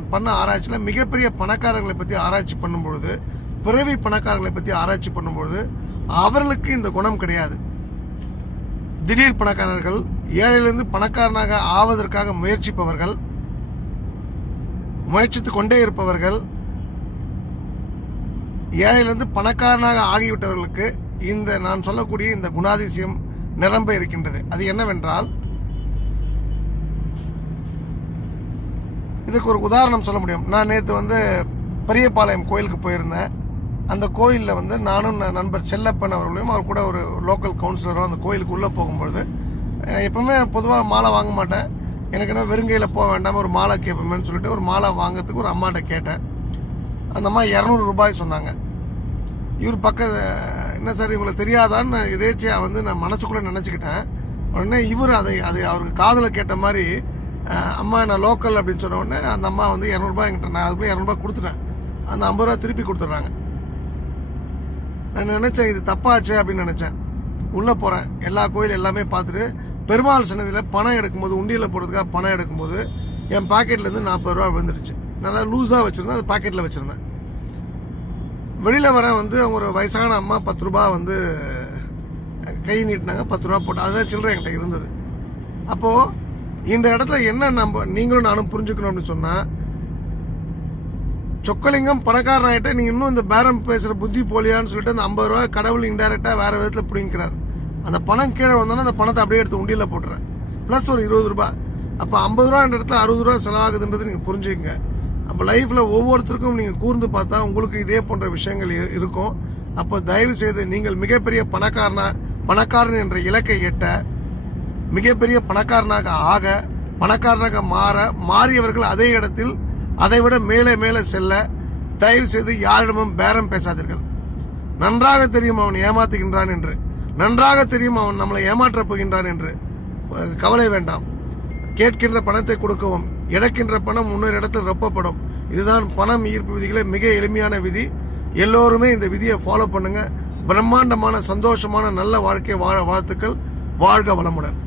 நான் பண்ண ஆராய்ச்சியில் மிகப்பெரிய பணக்காரர்களை பற்றி ஆராய்ச்சி பண்ணும்பொழுது பிறவி பணக்காரர்களை பற்றி ஆராய்ச்சி பண்ணும்பொழுது அவர்களுக்கு இந்த குணம் கிடையாது. திடீர் பணக்காரர்கள் ஏழையிலிருந்து பணக்காரனாக ஆவதற்காக முயற்சிப்பவர்கள் முயற்சித்து கொண்டே இருப்பவர்கள் ஏழையிலிருந்து பணக்காரனாக ஆகிவிட்டவர்களுக்கு இந்த நான் சொல்லக்கூடிய இந்த குணாதிசயம் நிரம்ப இருக்கின்றது. அது என்னவென்றால் இதுக்கு ஒரு உதாரணம் சொல்ல முடியும். நான் நேற்று வந்து பெரியபாளையம் கோயிலுக்கு போயிருந்தேன். அந்த கோயிலில் வந்து நானும் ந- நண்பர் செல்லப்பன் அவர்களையும் அவர் கூட ஒரு லோக்கல் கவுன்சிலரும் அந்த கோயிலுக்கு உள்ளே போகும்பொழுது எப்பவுமே பொதுவாக மாலை வாங்க மாட்டேன். எனக்கு என்ன வெறுங்கையில் போக வேண்டாம் ஒரு மாலை கேட்போமேன்னு சொல்லிட்டு ஒரு மாலை வாங்குறதுக்கு ஒரு அம்மாட்ட கேட்டேன். அந்த அம்மா இரநூறு ரூபாய் சொன்னாங்க. இவர் பக்க என்ன சார் இவங்களுக்கு தெரியாதான்னு எதேச்சியாக வந்து நான் மனசுக்குள்ளே நினச்சிக்கிட்டேன். உடனே இவர் அதை அது அவருக்கு காதில் கேட்ட மாதிரி அம்மா நான் லோக்கல் அப்படின்னு சொன்ன உடனே அந்த அம்மா வந்து இரநூறுபா என்கிட்ட நான் அதுக்குள்ளே இரநூறுபா கொடுத்துட்டேன். அந்த ஐம்பது ரூபா திருப்பி கொடுத்துட்றாங்க. நான் நினச்சேன் இது தப்பாச்சு அப்படின்னு நினச்சேன். உள்ளே போகிறேன் எல்லா கோயில் எல்லாமே பார்த்துட்டு பெருமாள் சன்னதியில் பணம் எடுக்கும்போது உண்டியில் போடுறதுக்காக பணம் எடுக்கும்போது என் பாக்கெட்லேருந்து நாற்பது ரூபா விழுந்துருச்சு. நான் அதை வச்சுருந்தேன் அது பாக்கெட்டில் வச்சுருந்தேன். வெளியில் வர வந்து அவங்க ஒரு வயசான அம்மா பத்து ரூபா வந்து கை நீட்டினாங்க பத்து ரூபா போட்டு அதுதான் சில்லறை என்கிட்ட இருந்தது. அப்போது இந்த இடத்துல என்ன நம்ம நீங்களும் நானும் புரிஞ்சுக்கணும்னு சொன்னா சொக்கலிங்கம் பணக்காரன் ஆகிட்ட நீங்க இன்னும் இந்த பேரம் பேசுற புத்தி போலியான்னு சொல்லிட்டு அந்த ஐம்பது ரூபாய் கடவுள் இன்டைரக்டா வேற விதத்துல பிடிங்கிறார் அந்த பணம் கீழே வந்தோன்னா அந்த பணத்தை அப்படியே எடுத்து உண்டியல போட்டுறேன். பிளஸ் ஒரு இருபது ரூபாய் அப்ப ஐம்பது ரூபாய் இடத்துல அறுபது ரூபா செலவாகுதுன்றது நீங்க புரிஞ்சுக்கங்க. அப்ப லைஃப்ல ஒவ்வொருத்தருக்கும் நீங்க கூர்ந்து பார்த்தா உங்களுக்கு இதே போன்ற விஷயங்கள் இருக்கும். அப்போ தயவு செய்து நீங்கள் மிகப்பெரிய பணக்காரனா பணக்காரன் என்ற இலக்கை எட்ட மிகப்பெரிய பணக்காரனாக ஆக பணக்காரனாக மாற மாறியவர்கள் அதே இடத்தில் அதைவிட மேலே மேலே செல்ல தயவு செய்து யாரிடமும் பேரம் பேசாதீர்கள். நன்றாக தெரியும் அவன் ஏமாத்துகின்றான் என்று. நன்றாக தெரியும் அவன் நம்மளை ஏமாற்றப் போகின்றான் என்று. கவலை வேண்டாம். கேட்கின்ற பணத்தை கொடுக்கவும் இழக்கின்ற பணம் முன்னொரு இடத்தில் ரொப்பப்படும். இதுதான் பணம் ஈர்ப்பு விதிகளை மிக எளிமையான விதி. எல்லோருமே இந்த விதியை ஃபாலோ பண்ணுங்க. பிரம்மாண்டமான சந்தோஷமான நல்ல வாழ்க்கை வாழ வாழ்த்துக்கள். வாழ்க வளமுடன்.